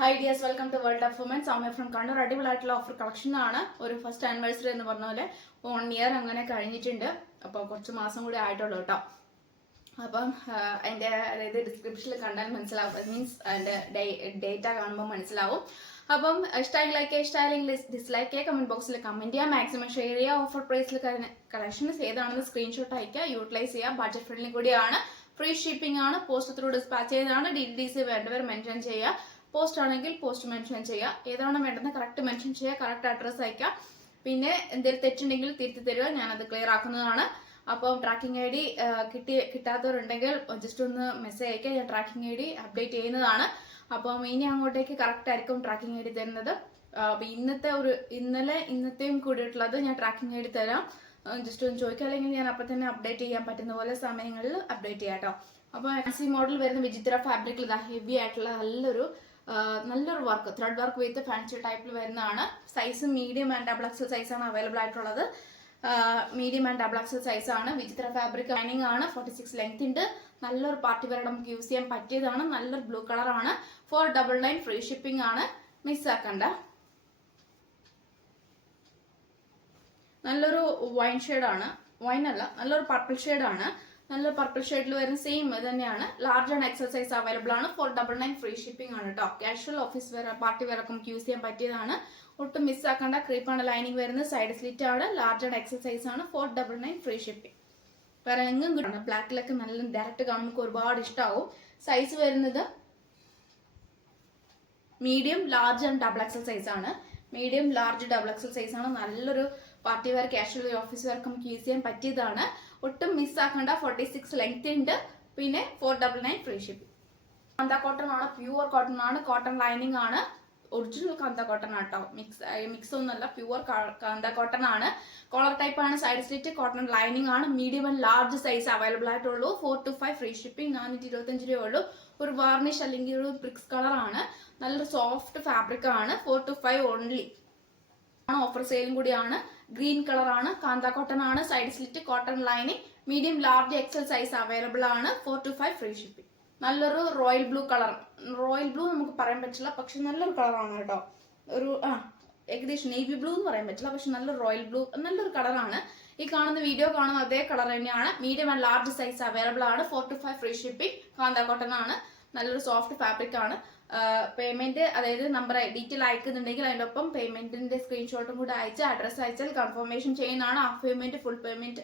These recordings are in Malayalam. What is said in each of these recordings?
Hi dears, welcome to World of Women. Soumya from Kannur. അടിപൊളിയായിട്ടുള്ള ഓഫർ കളക്ഷൻ ആണ്. ഒരു ഫസ്റ്റ് ആനിവേഴ്സറി എന്ന് പറഞ്ഞ പോലെ 1 ഇയർ അങ്ങനെ കഴിഞ്ഞിട്ടുണ്ട്. അപ്പോൾ കുറച്ച് മാസം കൂടി ആയിട്ടുള്ളൂ കേട്ടോ. അപ്പം അതിൻ്റെ അതായത് ഡിസ്ക്രിപ്ഷനിൽ കണ്ടാൽ മനസ്സിലാവും, മീൻസ് അതിൻ്റെ ഡേറ്റ കാണുമ്പോൾ മനസ്സിലാവും. അപ്പം ഇഷ്ടമായില്ലെങ്കിൽ ഡിസ്ലൈക്ക് ചെയ്യുക, കമൻറ്റ് ബോക്സിൽ കമൻറ്റ് ചെയ്യുക, മാക്സിമം ഷെയർ ചെയ്യുക. ഓഫർ പ്രൈസിൽ കളക്ഷൻസ് ഏതാണെന്ന് സ്ക്രീൻഷോട്ട് അയക്കുക, യൂട്ടിലൈസ് ചെയ്യുക. ബഡ്ജറ്റ് ഫ്രണ്ട്ലി കൂടിയാണ്, ഫ്രീ ഷിപ്പിംഗ് ആണ്, പോസ്റ്റ് ത്രൂ ഡിസ്പാച്ച് ചെയ്തതാണ്. DTDC വേണ്ടവർ മെൻഷൻ ചെയ്യുക. പോസ്റ്റ് ആണെങ്കിൽ പോസ്റ്റ് മെൻഷൻ ചെയ്യുക, ഏതാണ് വേണ്ടതെന്ന് കറക്റ്റ് മെൻഷൻ ചെയ്യുക, കറക്റ്റ് അഡ്രസ്സ് അയക്കുക. പിന്നെ എന്തെങ്കിലും തെറ്റുണ്ടെങ്കിൽ തിരുത്തി തരിക, ഞാനത് ക്ലിയർ ആക്കുന്നതാണ്. അപ്പോൾ ട്രാക്കിംഗ് ID കിട്ടാത്തവരുണ്ടെങ്കിൽ ജസ്റ്റ് ഒന്ന് മെസ്സേജ് അയക്കുക, ഞാൻ ട്രാക്കിംഗ് ID അപ്ഡേറ്റ് ചെയ്യുന്നതാണ്. അപ്പം ഇനി അങ്ങോട്ടേക്ക് കറക്റ്റ് ആയിരിക്കും ട്രാക്കിംഗ് ID തരുന്നത്. അപ്പോൾ ഇന്നത്തെയും കൂടിയിട്ടുള്ളത് ഞാൻ ട്രാക്കിംഗ് ID തരാം. ജസ്റ്റ് ഒന്ന് ചോദിക്കുക, അല്ലെങ്കിൽ ഞാൻ അപ്പം തന്നെ അപ്ഡേറ്റ് ചെയ്യാൻ പറ്റുന്ന പോലെ സമയങ്ങളിൽ അപ്ഡേറ്റ് ചെയ്യാം കേട്ടോ. അപ്പോൾ ഫാൻസി മോഡൽ വരുന്ന വിചിത്ര ഫാബ്രിക്കിൽ ഇതാ ഹെവി ആയിട്ടുള്ള നല്ലൊരു work, thread work with fancy ടൈപ്പിൽ വരുന്നതാണ്. Size medium and double Excel സൈസാണ് അവൈലബിൾ ആയിട്ടുള്ളത്. മീഡിയം ആൻഡ് ഡബിൾ എക്സൽ സൈസാണ്. വിചിത്ര ഫാബ്രിക് ലൈനിങ് ആണ്. 46 ലെങ്ത് ഉണ്ട്. നല്ലൊരു പാർട്ടി വെയർ നമുക്ക് യൂസ് ചെയ്യാൻ പറ്റിയതാണ്. നല്ലൊരു ബ്ലൂ കളറാണ്. 499 ഫ്രീ ഷിപ്പിംഗ് ആണ്, മിസ്സാക്കണ്ട. നല്ലൊരു വൈൻ ഷെയ്ഡാണ്, വൈനല്ല, നല്ലൊരു പർപ്പിൾ ഷെയ്ഡാണ്. നല്ലൊരു പർപ്പിൾ ഷെയ്ഡിൽ വരുന്ന സെയിം തന്നെയാണ്. Large and XL size available ആണ്. 499 ഫ്രീ ഷിപ്പിംഗ് ആണ് കേട്ടോ. Casual office wear, party wear ഒക്കെ നമുക്ക് യൂസ് ചെയ്യാൻ പറ്റിയതാണ്. ഒട്ടും മിസ്സാക്കേണ്ട. ക്രീപ്പാണ് ലൈനിങ് വരുന്നത്. സൈഡ് സ്ലിറ്റ് ആണ്. ലാർജ് ആൻഡ് എക്സൽ സൈസ് ആണ്. 499 ഫ്രീ ഷിപ്പിംഗ്. വേറെ എങ്ങും കിട്ടണം. ബ്ലാക്കിലൊക്കെ നല്ല ഡയറക്റ്റ് കാണുമ്പോൾ നമുക്ക് ഒരുപാട് ഇഷ്ടമാവും. സൈസ് വരുന്നത് medium, large and double XL size ആണ്. Medium, large, double XL size ആണ്. നല്ലൊരു party wear, casual office wear നമുക്ക് യൂസ് ചെയ്യാൻ പറ്റിയതാണ്. ഒട്ടും മിസ്സാക്കേണ്ട. 46 ലെങ്ത് ഉണ്ട്. പിന്നെ 499 ഫ്രീ ഷിപ്പിംഗ്. കാന്ത കോട്ടൺ ആണ്, പ്യുവർ കോട്ടൺ ആണ്. കോട്ടൺ ലൈനിങ് ആണ്. ഒറിജിനൽ കാന്ത കോട്ടൺ ആട്ടോ, മിക്സ് ഒന്നുമല്ല, പ്യുവർ കാന്ത കോട്ടൺ ആണ്. കോളർ ടൈപ്പ് ആണ്. സൈഡ് സ്ലിറ്റ്, കോട്ടൺ ലൈനിങ് ആണ്. Medium and large size available ആയിട്ടുള്ളൂ. 425 ഫ്രീ ഷിപ്പിംഗ്. 425 രൂപയുള്ളൂ. ഒരു വാർണിഷ് അല്ലെങ്കിൽ ഒരു ബ്രിക്സ് കളർ ആണ്. നല്ലൊരു സോഫ്റ്റ് ഫാബ്രിക് ആണ്. 425 ഓൺലി. ഓഫർ സെയിലും കൂടിയാണ്. ഗ്രീൻ കളർ ആണ്. കാന്ത കോട്ടൺ ആണ്. Side slit, cotton lining. Medium, large, Excel size available ആണ്. 425 ഫ്രീ ഷിപ്പിംഗ്. നല്ലൊരു royal blue colour. Royal blue നമുക്ക് പറയാൻ പറ്റില്ല, പക്ഷെ നല്ലൊരു കളറാണ് കേട്ടോ. ഒരു ഏകദേശം നേവി ബ്ലൂ എന്ന് പറയാൻ പറ്റില്ല, പക്ഷെ നല്ലൊരു റോയൽ ബ്ലൂ, നല്ലൊരു കളറാണ്. ഈ കാണുന്ന വീഡിയോ കാണുന്ന അതേ കളർ തന്നെയാണ്. Medium and large size available ആണ്. 425 ഫ്രീ ഷിപ്പിംഗ്. കാന്ത കോട്ടൺ ആണ്. നല്ലൊരു സോഫ്റ്റ് ഫാബ്രിക് ആണ്. പേയ്മെന്റ്, അതായത് നമ്പർ ഡീറ്റെയിൽ അയക്കുന്നുണ്ടെങ്കിൽ അതിൻ്റെ ഒപ്പം പേയ്മെന്റിന്റെ സ്ക്രീൻഷോട്ടും കൂടെ അയച്ച് അഡ്രസ്സ് അയച്ചാൽ കൺഫർമേഷൻ ചെയ്യുന്നതാണ്. ഹാഫ് പേയ്മെന്റ്, ഫുൾ പേയ്മെന്റ്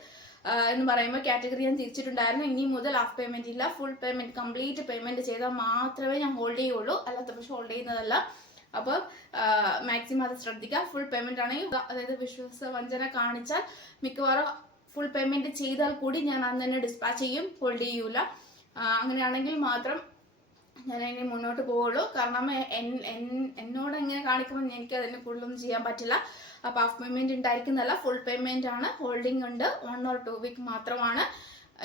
എന്ന് പറയുമ്പോൾ കാറ്റഗറി ഞാൻ തിരിച്ചിട്ടുണ്ടായിരുന്നു. ഇനി മുതൽ ഹാഫ് പേയ്മെന്റ് ഇല്ല, ഫുൾ പേയ്മെന്റ്, കംപ്ലീറ്റ് പേയ്മെന്റ് ചെയ്താൽ മാത്രമേ ഞാൻ ഹോൾഡ് ചെയ്യുള്ളൂ, അല്ലാത്ത പക്ഷെ ഹോൾഡ് ചെയ്യുന്നതല്ല. അപ്പോൾ മാക്സിമം അത് ശ്രദ്ധിക്കുക. ഫുൾ പേയ്മെന്റ് ആണെങ്കിൽ, അതായത് വിശ്വാസവഞ്ചന കാണിച്ചാൽ മിക്കവാറും ഫുൾ പേയ്മെന്റ് ചെയ്താൽ കൂടി ഞാൻ അന്ന് തന്നെ ഡിസ്പാച്ച് ചെയ്യും, ഹോൾഡ് ചെയ്യൂല. അങ്ങനെയാണെങ്കിൽ മാത്രം ഞാൻ ഇനി മുന്നോട്ട് പോവുള്ളൂ. കാരണം എന്നോട് എങ്ങനെ കാണിക്കുമ്പോൾ എനിക്ക് അതിന് കൂടുതലൊന്നും ചെയ്യാൻ പറ്റില്ല. അപ്പോൾ ഹാഫ് പേയ്മെന്റ് ഉണ്ടായിരിക്കുന്നതല്ല, ഫുൾ പേയ്മെന്റ് ആണ്. ഹോൾഡിംഗ് ഉണ്ട്. 1 or 2 വീക്ക് മാത്രമാണ്.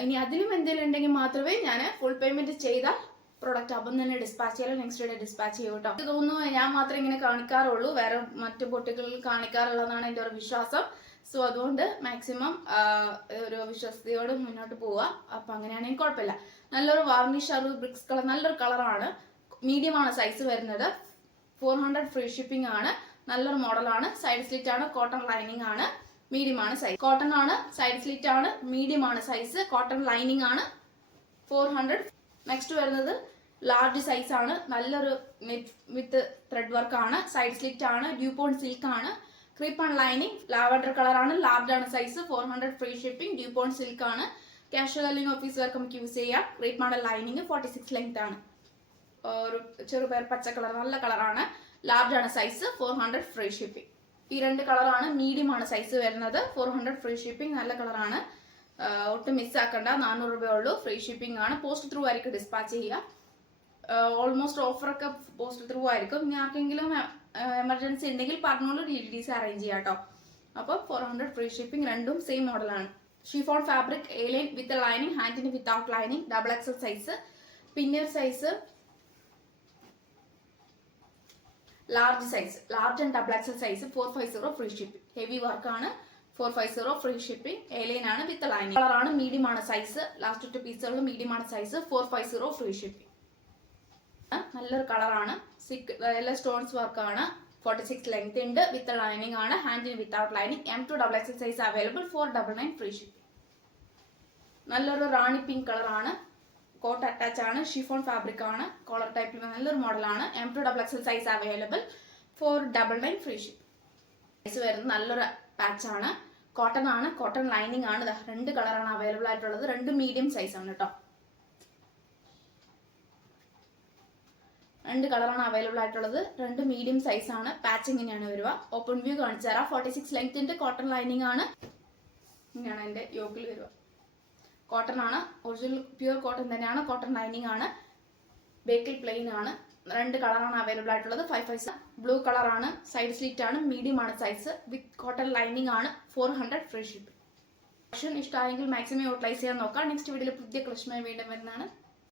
ഇനി അതിലും എന്തെങ്കിലും ഉണ്ടെങ്കിൽ മാത്രമേ ഞാൻ ഫുൾ പേയ്മെന്റ് ചെയ്താൽ പ്രൊഡക്റ്റ് അപ്പം തന്നെ ഡിസ്പാച്ച് ചെയ്യാലോ, നെക്സ്റ്റ് ഡേ ഡിസ്പാച്ച് ചെയ്യും കേട്ടോ. എനിക്ക് തോന്നുന്നു ഞാൻ മാത്രമേ ഇങ്ങനെ കാണിക്കാറുള്ളൂ, വേറെ മറ്റു ബൊട്ടിക്കുകളിൽ കാണിക്കാറുള്ളതാണ് എൻ്റെ ഒരു വിശ്വാസം. സോ അതുകൊണ്ട് മാക്സിമം ഒരു വിശ്വസ്തയോട് മുന്നോട്ട് പോവുക. അപ്പം അങ്ങനെയാണെങ്കിൽ കുഴപ്പമില്ല. നല്ലൊരു വാർണിഷ്, ഒരു ബ്രിക്സ് കളർ, നല്ലൊരു കളറാണ്. മീഡിയം ആണ് സൈസ് വരുന്നത്. 400 ഫ്രീ ഷിപ്പിംഗ് ആണ്. നല്ലൊരു മോഡലാണ്. സൈഡ് സ്ലിറ്റ് ആണ്. കോട്ടൺ ലൈനിങ് ആണ്. മീഡിയം ആണ് സൈസ്. കോട്ടൺ ആണ്. സൈഡ് സ്ലിറ്റ് ആണ്. മീഡിയം ആണ് സൈസ്. കോട്ടൺ ലൈനിങ് ആണ്. 400. നെക്സ്റ്റ് വരുന്നത് ലാർജ് സൈസ് ആണ്. നല്ലൊരു നെറ്റ് വിത്ത് ത്രെഡ് വർക്ക് ആണ്. സൈഡ് സ്ലിറ്റ് ആണ്. ഡ്യൂപോൺ സിൽക്ക് ആണ്. Crepe and lining. Lavender colour ആണ്. ലാർജ് ആണ് size. 400 free shipping. Dupion silk ആണ്. കാഷ്വൽ അല്ലെങ്കിൽ ഓഫീസ് വർക്ക് നമുക്ക് യൂസ് ചെയ്യാം. ക്രീപ്പ് ആണ് ലൈനിങ്. 46 ലെങ്ത് ആണ്. ഒരു ചെറുപയർ പച്ച കളർ, നല്ല കളറാണ്. ലാർജ് ആണ് സൈസ്. 400 free shipping. ഈ രണ്ട് കളറാണ്. മീഡിയം ആണ് സൈസ് വരുന്നത്. 400 ഫ്രീ ഷിപ്പിംഗ്. നല്ല കളറാണ്. ഒട്ടും മിസ്സാക്കണ്ട. 400 രൂപയുള്ളൂ. ഫ്രീ ഷിപ്പിംഗ് ആണ്. പോസ്റ്റ് ത്രൂ ആയിരിക്കും ഡിസ്പാച്ച് ചെയ്യുക. ഓൾമോസ്റ്റ് ഓഫറൊക്കെ പോസ്റ്റ് ത്രൂ ആയിരിക്കും. ഇനി ആർക്കെങ്കിലും എമർജൻസി ഉണ്ടെങ്കിൽ പറഞ്ഞോളൂ, DTDC അറേഞ്ച് ചെയ്യാം കേട്ടോ. അപ്പോൾ 400 ഫ്രീ ഷിപ്പിംഗ്. രണ്ടും സെയിം മോഡലാണ്. Chiffon fabric, A line with lining, ഹാൻഡിന് without lining, double XL size. പിന്നെ size large size, large and double XL size. 450 free shipping. Heavy വർക്കാണ്. 450 ഫ്രീ ഷിപ്പിംഗ്. എ ലൈൻ ആണ് വിത്ത് ലൈനിങ്. കളറാണ്. മീഡിയം ആണ് സൈസ്. ലാസ്റ്റ് 2 പീസുകളിൽ മീഡിയം ആണ് സൈസ്. 450 free shipping. നല്ലൊരു കളറാണ്. എല്ലാ സ്റ്റോൺസ് വർക്കാണ്. 46 ലെങ്ത് ഉണ്ട്. വിത്ത് ലൈനിങ് ആണ്. ഹാൻഡിന് without lining. M2XXL size available. 499 free ship. നല്ലൊരു റാണി പിങ്ക് കളറാണ്. കോട്ട് അറ്റാച്ച് ആണ്. ഷിഫോൺ ഫാബ്രിക് ആണ്. കോളർ ടൈപ്പിൽ നല്ലൊരു മോഡലാണ്. M2XXL size available. 499 free ship. Size വരുന്നത് നല്ലൊരു പാച്ച് ആണ്. കോട്ടൺ ആണ്. കോട്ടൺ ലൈനിങ് ആണ്. 2 കളറാണ് അവൈലബിൾ ആയിട്ടുള്ളത്. 2 മീഡിയം സൈസ് ആണ് കേട്ടോ. 2 കളറാണ് അവൈലബിൾ ആയിട്ടുള്ളത്. 2 മീഡിയം സൈസ് ആണ്. പാച്ച് ഇങ്ങനെയാണ് വരിക. ഓപ്പൺ വ്യൂ കാണിച്ചു തരാം. 46 ലെങ്ത്തിന്റെ കോട്ടൺ ലൈനിങ് ആണ്. ഇങ്ങനെയാണ് എൻ്റെ യോക്കിൽ വരിക. കോട്ടൺ ആണ്. ഒറിജിനൽ പ്യൂർ കോട്ടൺ തന്നെയാണ്. കോട്ടൺ ലൈനിങ് ആണ്. ബേക്കിൽ പ്ലെയിൻ ആണ്. 2 കളറാണ് അവൈലബിൾ ആയിട്ടുള്ളത്. 5 ബ്ലൂ കളറാണ്. സൈഡ് സ്ലിറ്റ് ആണ്. മീഡിയം ആണ് സൈസ്. വിത്ത് കോട്ടൺ ലൈനിങ് ആണ്. 400 ഫ്രീ ഷിപ്പ്. കളക്ഷൻ ഇഷ്ടമായെങ്കിൽ മാക്സിമം യൂട്ടിലൈസ് ചെയ്യാൻ നോക്കാം. നെക്സ്റ്റ് വീഡിയോയിൽ പുതിയ കളക്ഷനുമായി വീണ്ടും വരുന്നതാണ്.